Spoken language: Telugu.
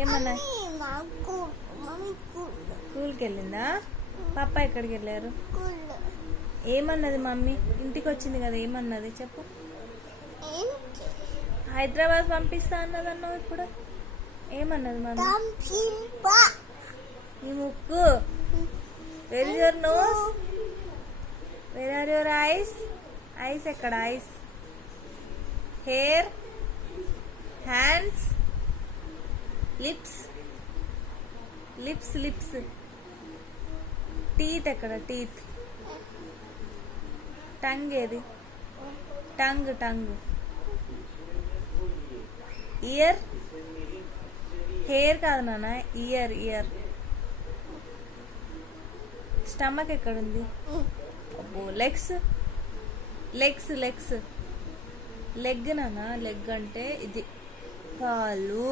ఏమన్నా స్కూల్కి వెళ్ళిందా? పాప ఎక్కడికి వెళ్ళారు? ఏమన్నది మమ్మీ? ఇంటికి వచ్చింది కదా, ఏమన్నది చెప్పు. హైదరాబాద్ పంపిస్తా అన్నది అన్నావు ఇప్పుడు. ఏమన్నది మమ్మీ? ఈ ముక్కు, where is your nose, where are your eyes? Eyes ఎక్కడ? Eyes, hair, hands, lips, lips lips, teeth ఎక్కడ? టీత్, టంగ్ ఏది? టంగ్ టంగ్, ఇయర్, హెయిర్ కాదు నాన్న, ఇయర్ ఇయర్. స్టమక్ ఎక్కడుంది? అబ్బో, లెగ్స్, లెగ్స్ లెగ్స్, లెగ్ నాన్న. లెగ్ అంటే ఇది కాలు.